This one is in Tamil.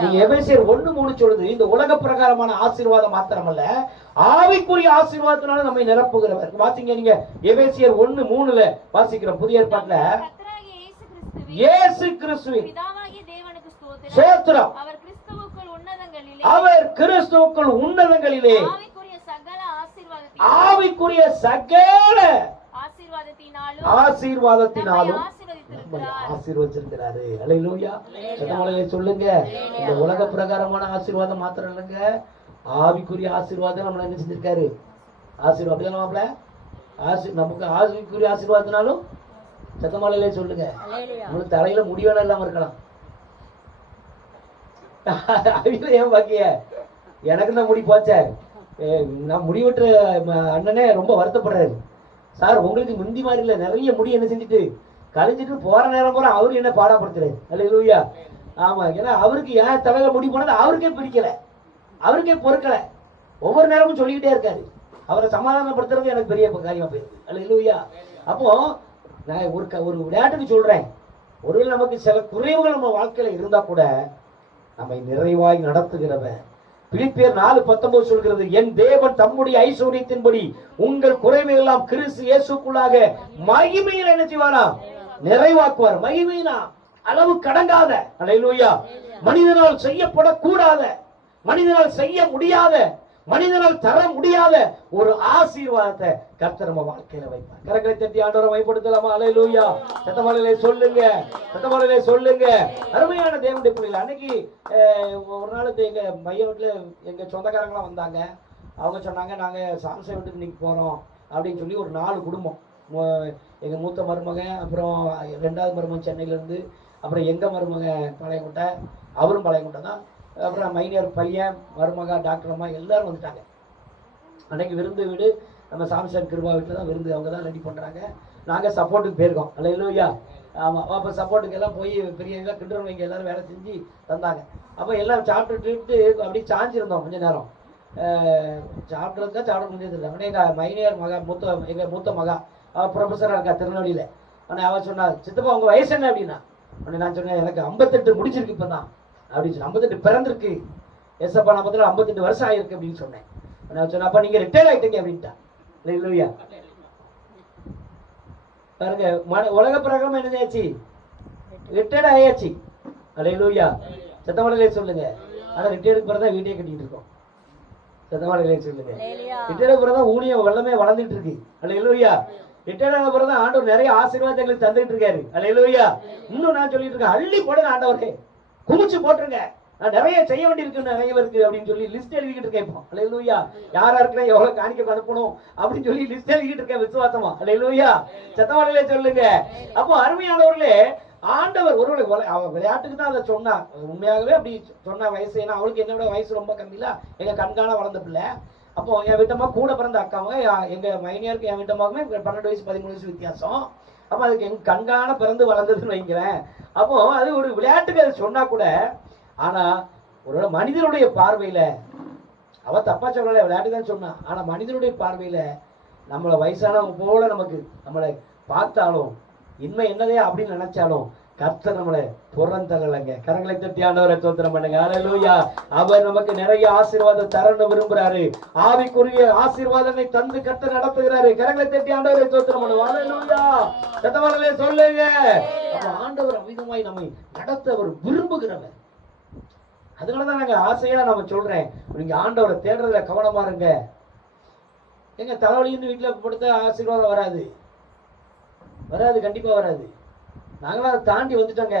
நீங்க எபேசியர் 1:3 சொல்லுது, இந்த உலக பிரகாரமான ஆசீர்வாதம் மாத்திரமல்ல, ஆவிக்குரிய ஆசீர்வாதத்தினால நம்மை நிரப்புகிறவர். வாசிங்க, நீங்க எபேசியர் 1:3 வாசிக்கிறோம். புதிய ஏற்பாட்டுல இயேசு கிறிஸ்துவின் ஸ்தோத்திரம், அவர் கிறிஸ்துவுக்குள் உன்னதங்களிலே ஆவிக்குரிய சகல ஆசீர்வாதத்தினாலும் ஆசீர்வதிச்சிருக்கிறாரு. அல்லேலூயா. சத்தமாலே சொல்லுங்க. இந்த உலக பிரகாரமான ஆசீர்வாதம் மாத்திரம் இல்லைங்க, ஆவிக்குரிய ஆசீர்வாதம் நம்மள என்ன செஞ்சிருக்காரு? ஆசீர்வாதம் நமக்கு ஆவிக்குரிய ஆசீர்வாதத்தினாலும் சத்தமாலே சொல்லுங்க. உங்களுக்கு தலையில முடிவான இல்லாம இருக்கலாம். ஏன் பாக்கிய எனக்கு தான் முடி போச்ச, நான் முடிவெட்டுற அண்ணனே ரொம்ப வருத்தப்படுறாரு. சார் உங்களுக்கு முந்தி மாதிரி இல்லை, நிறைய முடி என்ன செஞ்சுட்டு கழிஞ்சிட்டு போற நேரம் போற அவரு என்ன பாடப்படுத்துறாரு. அல்லேலூயா. ஆமா, ஏன்னா அவருக்கு ஏன் தலையில முடி போனது அவருக்கே பிடிக்கல, அவருக்கே பொறுக்கல. ஒவ்வொரு நேரமும் சொல்லிக்கிட்டே இருக்காரு. அவரை சமாதானப்படுத்துறது எனக்கு பெரிய காரியமா போயிருக்கு. அல்லேலூயா. அப்போ நான் ஒரு விளையாட்டுக்கு சொல்றேன், ஒருவேளை நமக்கு சில குறைவுகள் நம்ம வாழ்க்கையில இருந்தா கூட நம்மை நிறைவாய் நடத்துகிறவன். பிலிப்பியர் 4:19 சொல்கிறது, என் தேவன் தம்முடைய ஐஸ்வரியத்தின்படி உங்கள் குறைவை எல்லாம் கிறிஸ்து இயேசுக்குள்ளாக மகிமையில் என்ன செய்வாரா? நிறைவாக்குவார். மகிமைனா அளவு கடங்காத, அல்லேலூயா, மனிதனால் செய்யப்படக்கூடாத, மனிதனால் செய்ய முடியாத, மனிதனால் தர முடியாத ஒரு ஆசீர்வாதத்தை கர்த்தர் நம்ம வாழ்க்கையில வைப்பார். கரங்களை தட்டி ஆண்டவரை மைப்படுத்தலாமா? அல்லேலூயா. சத்தமாலே சொல்லுங்க, சத்தமாலே சொல்லுங்க. அருமையான தேவனுடைய பிள்ளைகள், அன்னைக்கு ஒரு நாள் எங்க மைய வீட்டுல எங்க சொந்தக்காரங்களாம் வந்தாங்க. அவங்க சொன்னாங்க, நாங்க சாம்சை வீட்டுக்கு இன்னைக்கு போறோம் அப்படின்னு சொல்லி ஒரு 4 குடும்பம். எங்க மூத்த மருமகன், அப்புறம் 2வது மருமகன் சென்னையில இருந்து, அப்புறம் எங்க மருமகன் பழையங்குட்டை, அவரும் பழையங்குட்டை தான், அப்புறம் மைனியர் பையன், மருமகா, டாக்டர் அம்மா எல்லாரும் வந்துட்டாங்க. அன்னைக்கு விருந்து வீடு நம்ம சாம்சன் கிருபா வீட்டில் தான் விருந்து. அவங்க தான் ரெடி பண்ணுறாங்க. நாங்கள் சப்போர்ட்டுக்கு போயிருக்கோம். அல்லேலூயா. ஆமாம். அப்போ சப்போர்ட்டுக்கு எல்லாம் போய் பெரிய இதாக கிண்டுறவங்க எல்லாரும் வேலை செஞ்சு தந்தாங்க. அப்போ எல்லாம் சாப்பிட்டுட்டு அப்படியே சாஞ்சிருந்தோம் கொஞ்ச நேரம். சாப்பிட்றதுக்கா சாப்பிட முடிஞ்சது இல்லை. உடனே எங்கள் மைனியர் மகா, எங்கள் மூத்த மகா, அவள் ப்ரொஃபஸராக இருக்கா திருநெல்வேலியில். உடனே அவள் சொன்னா, சித்தப்பா உங்கள் வயசு என்ன அப்படின்னா. உடனே நான் சொன்னேன், எனக்கு 58 முடிச்சிருக்கு இப்போ தான் அப்படின்னு சொன்னேன். 58 பிறந்திருக்கு எஸ்அப்பா, நான் பார்த்தா 58 வருஷம் ஆயிருக்கு அப்படின்னு சொன்னேன். நான் சொன்னேன், அப்பா நீங்க ரிட்டையர் ஆயிட்டீங்க அப்படின்ட்டா. அல்லேலூயா. பாருங்க, உலக பிரகாரம் என்ன ஆச்சு? ரிட்டையர்ட் ஆயாச்சு. அல்லேலூயா. சத்தமாலே சொல்லுங்க. ஆனா ரிட்டையர்டுக்கு பிறகு தான் வீட்டையே கட்டிட்டு இருக்கோம். சத்தமாலே சொல்லுங்க. ரிட்டையர்டுக்கு பிறகு தான் ஊழியம் வெள்ளமே வளர்ந்துட்டு இருக்கு. அல்லேலூயா. ரிட்டையர்ட் ஆன பிறகு தான் ஆண்டவர் நிறைய ஆசீர்வாதங்களை தந்துட்டு இருக்காரு. அல்லேலூயா. இன்னும் நான் சொல்லிட்டு இருக்கேன், அள்ளி போடுங்க ஆண்டவரே, குமிச்சு போட்டுருங்க, நான் நிறைய செய்ய வேண்டியிருக்கு, நிறைய இருக்கு அப்படின்னு சொல்லி லிஸ்ட் எழுதிக்கிட்டு இருக்கேன். இப்போ அல்லேலூயா. யாரா இருக்கலாம், எவ்வளவு காணிக்க அனுப்பணும் அப்படின்னு சொல்லி லிஸ்ட் எழுதிக்கிட்டு இருக்கேன் விசுவாசமா. அல்லேலூயா. சத்தமாலே சொல்லுங்க. அப்போ அருமையானவர்களே, ஆண்டவர் ஒருவேளை அவ விளையாட்டுக்கு தான் அதை சொன்னா, உண்மையாகவே அப்படி சொன்ன வயசு, ஏன்னா அவளுக்கு என்னோட வயசு ரொம்ப கம்மியில, எங்க கண்காண வளர்ந்த பிள்ளை. அப்போ என் வீட்டம்மா கூட பிறந்த அக்காவும், எங்க மைனியாருக்கு என் வீட்டம்மாவுமே 12 வயசு 13 வயசு வித்தியாசம். அப்போ அதுக்கு எங்க கண்காண பிறந்து வளர்ந்ததுன்னு வைக்கிறேன். அப்போ அது ஒரு விளையாட்டுக்கு அது சொன்னா கூட, ஆனா ஒரு மனிதனுடைய பார்வையில அவ தப்பா சொல்லல, விளையாட்டு தான் சொன்னா. ஆனா மனிதனுடைய பார்வையில நம்மளை வயசானவங்க போல நமக்கு நம்மளை பார்த்தாலும், இன்மை என்னதே அப்படின்னு நினைச்சாலும் கர்த்தர் நம்மளை புறந்தகலங்க. கரங்களை தட்டி ஆண்டவரை ஸ்தோத்திரம் பண்ணுங்க. அல்லேலூயா. அவர் நமக்கு நிறைய ஆசீர்வாதம் தரணும் விரும்புறாரு. ஆவிக்குரிய ஆசீர்வாதங்களை தந்து கர்த்தர் நடத்துகிறாரு. கரங்களை தட்டி ஆண்டவரை ஸ்தோத்திரம் பண்ணுங்க. அல்லேலூயா. சத்தமாலே சொல்லுங்க. அப்ப ஆண்டவர் அமிதமாய் நம்மை நடத்த அவர் விரும்புகிறவர். அதனாலதான் நாங்க ஆசையா நம்ம சொல்றேன், நீங்க ஆண்டவரை தேடுறதுல கவனமா இருங்க. எங்க தலைவலின்னு வீட்டுல படுத்த ஆசீர்வாதம் வராது, கண்டிப்பா வராது. நாங்களும் அதை தாண்டி வந்துட்டோங்க.